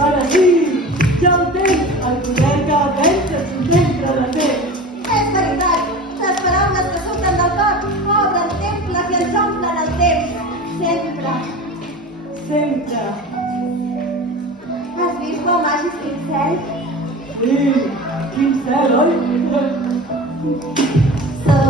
Ara sí, ja ho tens, el poder que penses sempre de fer. És veritat, les paraules que surten del cor obren temples i ens omplen el temps. Sempre. Sempre. Has vist com hagis quin cel? Sí, quin cel, oi? Som